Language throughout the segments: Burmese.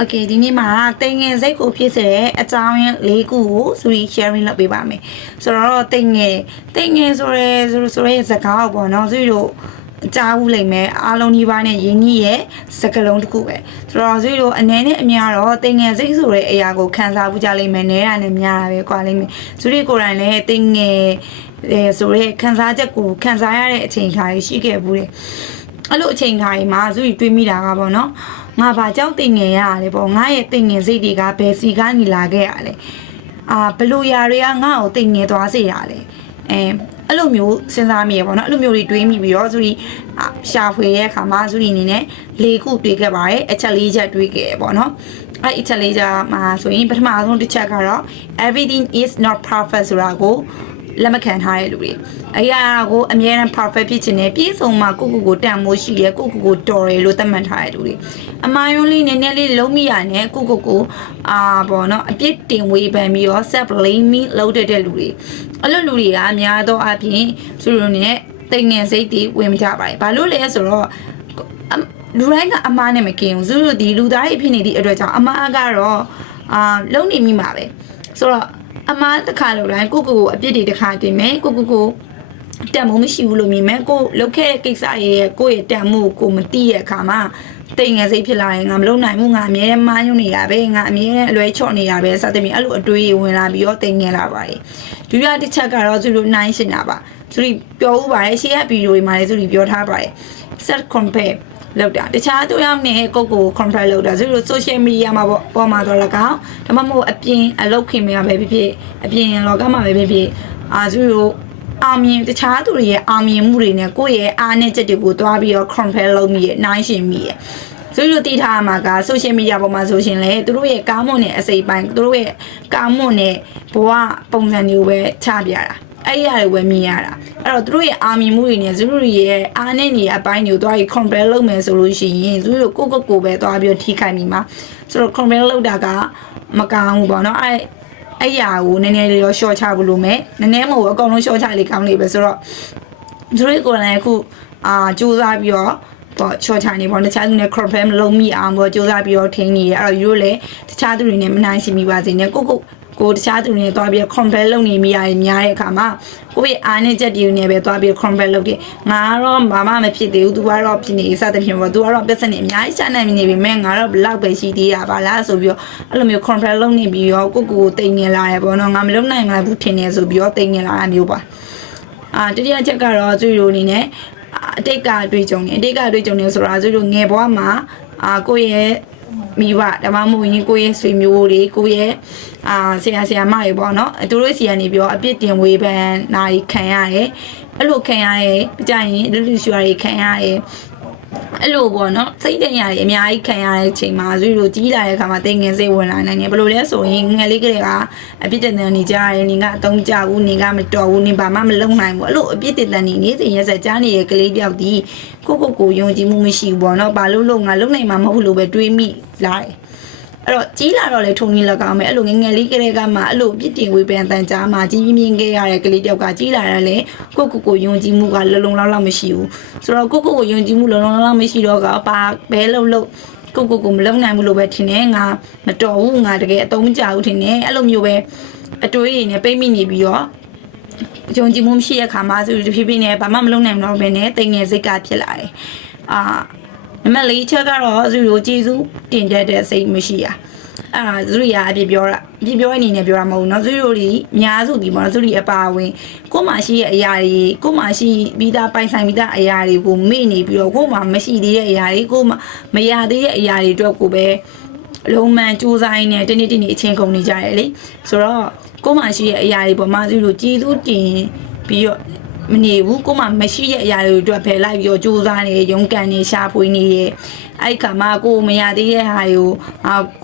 Okay ဒီနေ့မှာတိမ်ငယ်စိတ်ကိုဖြစ်စေတဲ့အကြောင်းရင်း၄ခုကိုဆိုပြီး sharing လုပ်ပေးပါမယ်ဆိုတော့တိမ်ငယ်ဆိုရဲစကားပေါ့နော်ဆိုလို့ကြားဘူးလိမ့်မယ်အားလုံးဒီပါနဲ့ရင်းနှီးရဲ့စကလုံးတစ်ခုပဲဆိုတော့ဆိုလို့အနေနဲ့အများတော့တိမ်ငယ်စိတ်ဆိုတဲ့အရာကိုခံစားဘူးကြလိမ့်မယ်နဲတာနဲ့များတာပဲကွာလိမ့်မယ်ဆိုလို့ကိုယ်တိုင်လည်းတိမ်ငယ်ဆိုရဲခံစားချက်ကိုခံစားရတဲ့အချိန်ခါရှိခဲ့ဘူးတယ်အဲ့လိုအချိန်ခါကြီးမှာဆိုပြီးတွေးမိတာကပေါ့နော်ငါဘာကြောင့်တိမ်ငယ်ရရလဲပေါ့ငါရဲ့တိမ်ငယ်စိတ်တွေကဘယ်စီကနေလာခဲ့ရလဲဘလူရာတွေကငါ့ကိုတိမ်ငယ်သွားစေရလဲအဲ့လိုမျိုးစဉ်းစားမိရပေါ့နော်အဲ့လိုမျိုးတွေတွေးမိပြီးတော့ဆိုပြီးရှာဖွေရဲ့အခါမှာဆိုပြီးအနေနဲ့၄ခုတွေးခဲ့ပါတယ်အချက်၄ချက်တွေးခဲ့ပေါ့နော်အဲ့အချက်၄ချက်မှာဆိုရင်ပထမဆုံးတစ်ချက်ကတော့ everything is not perfect ဆိုတာကိုလက်မခံထားတဲ့လူတွေအရာကိုအမြဲတမ်း perfect ဖြစ်ခြင်းနဲ့ပြည့်စုံမှကိုတန်မိုးရှိရဲကိုတော်ရလို့သတ်မှတ်ထားတဲ့လူတွေအမာယွန်းလေးနည်းနည်းလေးလုံးမိရနဲ့ကိုပေါ့နော်အပြစ်တင်ဝေဖန်ပြီးတော့ self blaming လုပ်တဲ့လူတွေအဲ့လိုလူတွေကအများသောအားဖြင့်သူတို့နဲ့တိမ်ငယ်စိတ်တွေဝင်ကြပါတယ်ဘာလို့လဲဆိုတော့လူတိုင်းကအမားနဲ့မကင်းဘူးသူတို့ဒီလူသားတွေဖြစ်နေသည့်အတွက်ကြောင့်အမားကတော့လုံနေမိမှာပဲဆိုတော့အမားတစ်ခါလို့တိုင်းကိုအပြစ်တွေတစ်ခါတင်မယ်ကိုတန်မိုးမရှိဘူးလို့မြင်မယ်ကိုလုတ်ခဲ့တဲ့ကိစ္စရဲ့ကိုရဲ့တန်မိုးကိုမသိတဲ့အခါမှာတိမ်ငယ်စိတ်ဖြစ်လာရင်ငါမလုံနိုင်ဘူးငါအမြဲတမ်းမားညွန့်နေတာပဲငါအမြဲတမ်းအလွဲချော့နေတာပဲစသဖြင့်အဲ့လိုအတွေးဝင်လာပြီးတော့တိမ်ငယ်လာပါတယ်ဒုတိယတစ်ချက်ကတော့သူတို့နိုင်ရှင်တာပါသူတို့ပြောဥပါတယ်ရှေ့ကဗီဒီယိုတွေမှာလည်းသူတို့ပြောထားပါတယ် self compare လောက်တာတခြားသူရောက်နေကို compare လောက်တာသူတို့ social media မှာပေါ်မှာတော့လကောက်ဒါမှမဟုတ်အပြင်အလုပ်ခင်မှာပဲဖြစ်ဖြစ်အပြင်လောကမှာပဲဖြစ်ဖြစ်သူတို့အောင်မြင်တခြားသူတွေရဲ့အောင်မြင်မှုတွေနဲ့ကိုယ့်ရဲ့အားနည်းချက်တွေကိုတွားပြီးတော့ compare လုပ်မိရဲ့နိုင်ရှင်မိရဲ့ဆိုလို့တည်ထားမှာက social media ပေါ်မှာဆိုရှင်လေသူတို့ရဲ့ကားမွန်နဲ့အစိပ်ပိုင်းသူတို့ရဲ့ကားမွန်နဲ့ဘဝပုံစံမျိုးပဲချပြတာအဲ့ရတွေဝယ်မြင်ရတာအဲ့တော့သူတို့ရဲ့အာမြင်မှုတွေနဲ့သူတို့ရဲ့အားနဲ့နေအပိုင်းတွေကိုတွားပြီး compare လုပ်မယ်ဆိုလို့ရှိရင်သူတို့ကိုပဲတွားပြီးထိခိုက်မိမှာဆိုတော့ compare လုပ်တာကမကောင်းဘူးပေါ့နော်အဲ့ရကိုနည်းနည်းလေးတော့ short ချဖို့လိုမယ်နည်းနည်းမဟုတ်အကုန်လုံး short ချလေးကောင်းလေးပဲဆိုတော့သူတို့ကိုလည်းအခုစူးစမ်းပြီးတော့ပေါ့ short ချနေပေါ့တခြားသူနဲ့ compare မလုပ်မိအောင်ပေါ့စူးစမ်းပြီးတော့ထိန်းနေရအဲ့တော့ယူလို့လည်းတခြားသူတွေနဲ့မနိုင်ရှိမိပါစေနဲ့ကိုတခြားသူတွေနဲ့တွားပြီး compare လုပ်နေမိရတယ်များတဲ့အခါမှာကိုယ့်ရဲ့အားနည်းချက်တွေနဲ့ပဲတွားပြီး compare လုပ်တယ်ငါကတော့ဘာမှမဖြစ်သေးဘူး तू ကတော့ဖြစ်နေစသဖြင့်ပေါ့ तू ကတော့ပြဿနာအများကြီးရှာနိုင်နေပြီမဲ့ငါတော့ဘလောက်ပဲရှိသေးတာပါလားဆိုပြီးတော့အဲ့လိုမျိုး compare လုပ်နေပြီးတော့ကိုတိမ်ငင်လာရပေါ့နော်ငါမလုပ်နိုင်ဘူးထင်နေဆိုပြီးတော့တိမ်ငင်လာတာမျိုးပါတတိယချက်ကတော့သူတို့အနေနဲ့အတိတ်ကအတွေ့အကြုံနေဆိုတာသူတို့ငယ်ဘဝမှာကိုယ့်ရဲ့မိဘဒါမှမဟုတ်ရင်ကိုယ့်ရဲ့ဆွေမျိုးတွေကိုယ့်ရဲ့ဆရာမတွေပေါ့နော်သူတို့စီကနေပြီးတော့အပြစ်တင်ဝေဖန်နာရီခံရတယ်အဲ့လိုခံရတယ်ကြရင်လူရှူရီခံရတယ်အဲ့လိုပေါ့နော်စိတ်တညာတွေအများကြီးခံရတဲ့အချိန်မှာသူတို့ကြီးလာတဲ့အခါမှာတိမ်ငယ်စိတ်ဝင်လာနိုင်တယ်ဘယ်လိုလဲဆိုရင်ငယ်လေးကလေးကအပြစ်တင်နေကြရတယ်နေကအတုံးကြဘူးနေကမတော်ဘူးနေဘာမှမလုံနိုင်ဘူးအဲ့လိုအပြစ်တင်နေနေစဉ်ရက်ဆက်ကြားနေတဲ့ကလေးတယောက်ဒီကိုယုံကြည်မှုမရှိဘူးပေါ့နော်ဘာလို့ငါလုံနိုင်မှာမဟုတ်လို့ပဲတွေးမိလာတယ်အဲ့တော့ကြီးလာတော့လေထုံနေလောက်အောင်မယ်အဲ့လိုငယ်လေးကလေးကမှအဲ့လိုပြစ်တင်ဝေဖန်တန်ကြားမှာကြီးပြင်းခဲ့ရတဲ့ကလေးတယောက်ကကြီးလာတယ်လေကိုယုံကြည်မှုကလုံလောက်မရှိဘူးဆိုတော့ကိုယုံကြည်မှုလုံလောက်မရှိတော့ကဘာဘဲလုံကိုမလုံနိုင်ဘူးလို့ပဲထင်တယ်ငါမတော်ဘူးငါတကယ်အတုံးမကြဘူးထင်တယ်အဲ့လိုမျိုးပဲအတွေးရည်နဲ့ပိတ်မိနေပြီးတော့ယုံကြည်မှုမရှိတဲ့ခါမှာဆိုဖြည်းဖြည်းနဲ့ဘာမှမလုံနိုင်တော့ဘဲနဲ့တိမ်ငယ်စိတ်ကဖြစ်လာတယ်နံပါတ်၄ချက်ကတော့သူတို့ကျေးဇူးတင်တတ်တဲ့စိတ်မရှိရသူတို့ရအပြစ်ပြောအနေနဲ့ပြောတာမဟုတ်ဘူးเนาะသူတို့ဒီအများစုဒီပေါ့နော်သူတို့အပါဝင်ကိုမှရှိရဲ့အရာတွေကိုမှရှိပြီးသားပိုင်ဆိုင်ပြီးသားအရာတွေကိုမေ့နေပြီးတော့ကိုမှမရှိသေးတဲ့အရာတွေကိုမှမရသေးတဲ့အရာတွေအတွက်ကိုပဲလုံးမှန်စူးစမ်းနေတနေ့အချင်းကုန်နေကြတယ်လေဆိုတော့ကိုမှရှိရဲ့အရာတွေပေါ်မှာသူတို့ကျေးဇူးတင်ပြီးတော့မနေဘူးကိုမှမရှိတဲ့အရာတွေအတွက်ဖယ်လိုက်ပြီးတော့စူးစမ်းနေရုန်းကန်နေရှာဖွေနေရဲ့အဲ့ခါမှာကိုမရသေးတဲ့ဟ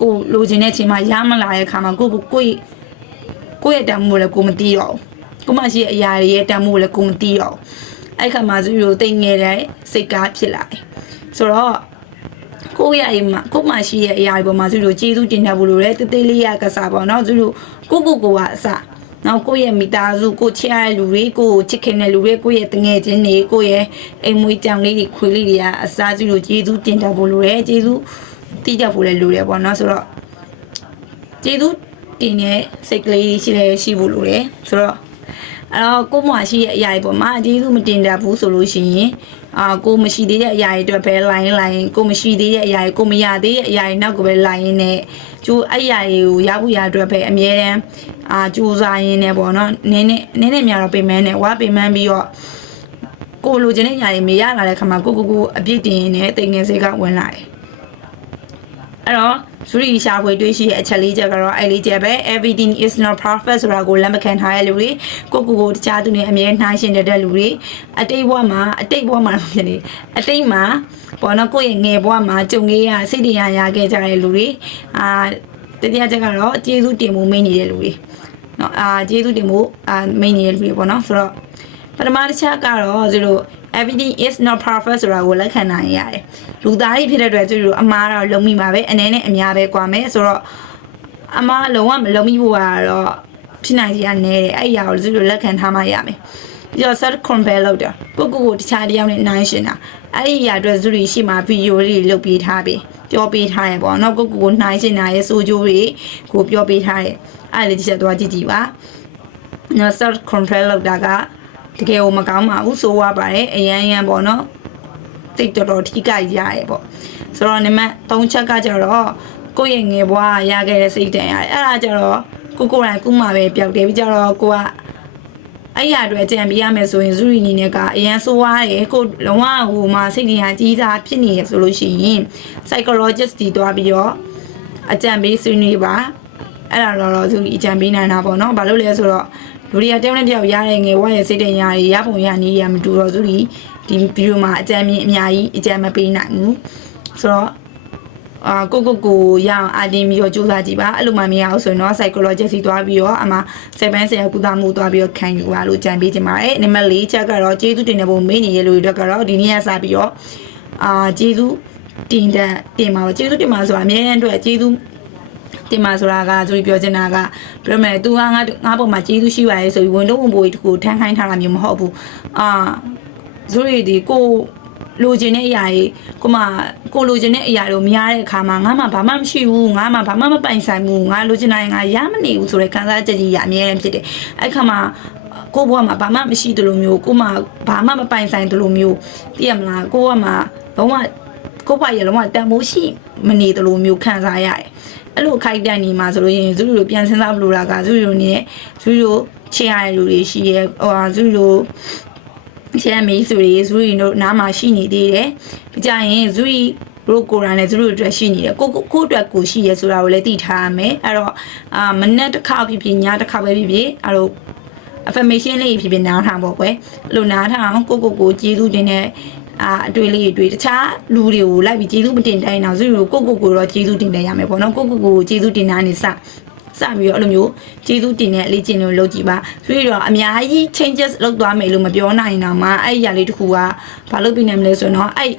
ာကိုလိုချင်တဲ့အချိန်မှာရမလာတဲ့ခါမှာကိုရဲ့တန်မိုးလည်းကိုမသိတော့ဘူးကိုမရှိတဲ့အရာတွေရဲ့တန်မိုးလည်းကိုမသိတော့အဲ့ခါမှာသူတို့တိမ်ငယ်တဲ့စိတ်ကားဖြစ်လာတယ်ဆိုတော့ကိုမရှိတဲ့အရာတွေပေါ်မှာသူတို့ကျေးဇူးတင်တတ်ဖို့လိုတယ်တေးလေးရကစားပေါ့နော်သူတို့ကိုကအစနောက်ကိုရဲ့မိသားစုကိုချစ်ရတဲ့လူတွေကိုချစ်ခင်တဲ့လူတွေကိုရဲ့တငယ်ချင်းတွေကိုရဲ့အိမ်မွေးကြောင်လေးတွေခွေးလေးတွေကအစားစုလို့ကျေးဇူးတင်တတ်ဖို့လိုတယ်ကျေးဇူး တိကျဖို့လည်းလိုတယ်ပေါ့နော်ဆိုတော့ကျေးဇူးတင်တဲ့စိတ်ကလေးရှိဖို့လိုတယ်ဆိုတော့အဲ့တော့ကိုမှရှိတဲ့အရာတွေပေါ့မှာကျေးဇူးမတင်တတ်ဘူးဆိုလို့ရှိရင်ကိုမရှိသေးတဲ့အရာတွေအတွက်ပဲလိုင်းကိုမရှိသေးတဲ့အရာတွေကိုမရသေးတဲ့အရာတွေနောက်ကိုပဲလိုင်းနေကျိုးအဲ့အရာတွေကိုရဖို့ရအတွက်ပဲအမြဲတမ်းကြိုးစားရင်းနဲ့ပေါ့နော်နည်းနည်းများတော့ပင်မနဲ့ဝါပင်မပြီးတော့ကိုလိုချင်တဲ့ညာတွေမရလာတဲ့ခါမှာကိုအပြစ်တင်နေတိမ်ငယ်စိတ်ကဝင်လာတယ်အဲ့တော့ဇူရီရှာဖွေတွေ့ရှိတဲ့အချက်လေးချက်ကတော့အဲ့လေးချက်ပဲ everything is not perfect ဆိုတာကိုလက်မခံထားတဲ့လူတွေကိုတခြားသူနဲ့အမြဲနှိုင်းယှဉ်တဲ့လူတွေအတိတ်ဘဝမှာဖြစ်နေအတိတ်မှာပေါ်တော့ကိုယ့်ရဲ့ငယ်ဘဝမှာကြုံခဲ့ရစိတ်တရားရခဲ့ကြတဲ့လူတွေတတိယချက်ကတော့ကျေးဇူးတင်မှုမိတ်နေတဲ့လူတွေเนาะကျေးဇူးတင်မှုမိတ်နေတဲ့လူတွေပေါ့နော်ဆိုတော့ပထမတစ်ချက်ကတော့သူတို့ everything is not perfect ဆိုတာကိုလက်ခံနိုင်ရတယ်လူသားတွေဖြစ်တဲ့အတွက်သူတို့အမားတော့လုံးမိမှာပဲအနေနဲ့အများပဲကွာမယ်ဆိုတော့အမားလုံးဝမလုံးမိဖို့ကတော့ဖြစ်နိုင်ကြီးအနေနဲ့အဲ့အရာကိုသူတို့လက်ခံထားမှရမယ်ပြီးတော့ self compare လုပ်တာကိုတခြားတစ်ယောက်နဲ့နိုင်ရှင်တာအဲ့ဒီအရာအတွက်သူတို့ရှိမှဗီဒီယိုတွေလုပ်ပေးထားပြီပြောပေးထားရပေါ့နော်ကိုနိုင်ရှင်တာရဲ့စိုးကျိုးတွေကိုပြောပေးထားတယ်အဲ့လေတစ်ချက်သွားကြည့်ပါနော် self compare လုပ်တာကတကယ်ကိုမကောင်းပါဘူးဆိုရပါတယ်အရန်ပေါ့နော်တိတ်တော်ထိကြိုက်ရတယ်ပေါ့ဆိုတော့နံပါတ်3ချက်ကကြတော့ကိုယ့်ရဲ့ငယ်ဘွားရခဲ့တဲ့စိတ်တန်ရတယ်အဲ့ဒါကြတော့ကိုယ်တိုင်ကုမှပဲပျောက်တယ်ပြီးကြတော့ကိုကအဲ့ရအတွက်ကြံပြရမယ်ဆိုရင်ဇူရီနီနဲ့ကအရန်ဆိုးရတယ်ကိုလုံးဝဟိုမှာစိတ်တရားကြီးစားဖြစ်နေရဆိုလို့ရှိရင် psychologist တီတွားပြီးတော့အကြံပေးဆွေးနွေးပါအဲ့ဒါတော့ဇူရီအကြံပေးနိုင်တာပေါ့နော်ဘာလို့လဲဆိုတော့လူတွေကတယောက်နဲ့တယောက်ရတဲ့ငယ်ဝါရဲ့စိတ်တဲ့ညာတွေရပုံရနည်းရမတူတော့ဘူးဒီဗီဒီယိုမှာအကြံမြင်အများကြီးအကြံမပေးနိုင်ဘူးဆိုတော့ကိုရအောင်အတင်းပြီးတော့ကြိုးစားကြည့်ပါအဲ့လိုမှမရအောင်ဆိုရင်တော့ psychologist စီသွားပြီးတော့အမှ7ဆရာကုသမှုသွားပြီးတော့ခံယူပါလို့ကြံပေးချင်ပါတယ်နံပါတ်4ချက်ကတော့ကျေးဇူးတင်တဲ့ပုံမေးနေရလို့တွေကတော့ဒီနေ့ကစပြီးတော့ကျေးဇူးတင်ပါကျေးဇူးတင်ပါဆိုတာအများကြီးအတွက်ကျေးဇူးတင်ပါဆိုတာကသူပြောချင်တာကပြောမယ်သူကငါပုံမှာကျေးဇူးရှိပါရဲ့ဆိုပြီးဝန်တော့ဝန်ပိုးတခုထမ်းခိုင်းထားတာမျိုးမဟုတ်ဘူးဇူရီဒီကိုလိုချင်တဲ့အရာကိုလိုချင်တဲ့အရာလို့မရတဲ့အခါမှာငါမှဘာမှမရှိဘူးငါမှဘာမှမပိုင်ဆိုင်ဘူးငါလိုချင်တာငါရမနေဘူးဆိုတဲ့ခံစားချက်ကြီးရအများကြီးဖြစ်တယ်အဲ့ခါမှာကိုဘွားမှာဘာမှမရှိသလိုမျိုးကိုမှဘာမှမပိုင်ဆိုင်သလိုမျိုးသိရမလားကိုကမှလုံးဝကိုဘွားရလုံးဝတန်ဖိုးရှိမနေသလိုမျိုးခံစားရတယ်အဲ့လိုခိုက်တဲ့နေမှာဆိုလို့ရင်ဇူရီလိုပြန်စဉ်းစားလို့တာကဇူရီလိုနဲ့ဇူရီလိုချေရတဲ့လူတွေရှိရဲဇူရီလိုချေမေးဆိုရီဇူရီတို့နားမှာရှိနေသေးတယ်ကြရင်ဇူရီရိုကိုရန်နဲ့ဇူရီအတွက်ရှိနေတယ်ကိုအတွက်ကိုရှိရဲဆိုတာကိုလည်းသိထားရမယ်အဲ့တော့မနေ့တစ်ခါဖြစ်ညတစ်ခါပဲဖြစ်အဲ့တော့ affirmation လေးဖြစ်နားထောင်ပေါ့ကွယ်အဲ့လိုနားထောင်ကိုကျေးဇူးတင်တဲ့အတွေ့လေးတွေတခြားလူတွေကိုလိုက်ပြီးကျေးဇူးမတင်တိုင်းအောင်ဇူရီကိုတော့ကျေးဇူးတင်တယ်ရမယ်ပေါ့နော်ကိုကျေးဇူးတင်တာနေစပြီးတော့အဲ့လိုမျိုးကျေးဇူးတင်တဲ့အလေးကျင့်လို့လုပ်ကြည့်ပါဆိုတော့အများကြီး changes လုပ်သွားမယ်လို့မပြောနိုင်တော့မှအဲ့ဒီຢာလေးတစ်ခုကဘာလို့ပြင်နေမလဲဆိုတော့အဲ့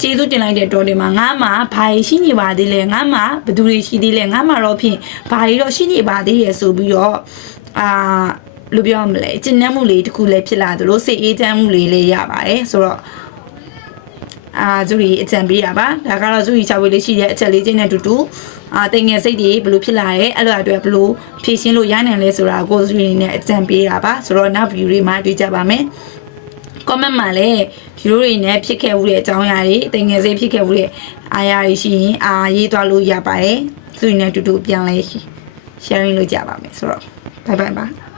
ကျေးဇူးတင်လိုက်တဲ့တော်တင်မှာငါမှဘာရှိနေပါသေးလဲငါမှဘယ်သူတွေရှိသေးလဲငါမှတော့ဖြင့်ဘာတွေတော့ရှိနေပါသေးရဲ့ဆိုပြီးတော့လို့ပြောမလဲကျင့်နှံ့မှုလေးတစ်ခုလည်းဖြစ်လာသလိုစိတ်အေးချမ်းမှုလေးလည်းရပါတယ်ဆိုတော့ဇူရီအကြံပေးတာပါဒါကတော့ဇူရီချဝေးလေးရှိတဲ့အချက်လေးချင်းနဲ့တူတူတိမ်ငယ်စိတ်တွေဘယ်လိုဖြစ်လာရဲအဲ့လိုအတွက်ဘယ်လိုဖြည့်ရှင်းလို့ရနိုင်လဲဆိုတာကိုဇူရီနဲ့အကြံပေးတာပါဆိုတော့နောက်ဗီဒီယိုလေးမှာတွေ့ကြပါမယ် comment မှာလည်းဒီလိုတွေနဲ့ဖြစ်ခဲ့မှုတဲ့အကြောင်းအရာတွေတိမ်ငယ်စိတ်ဖြစ်ခဲ့မှုတဲ့အားရတွေရှိရင်ရေးသွားလို့ရပါတယ်ဇူရီနဲ့တူတူပြန်လဲ sharing လုပ်ကြပါမယ်ဆိုတော့ bye bye ပါ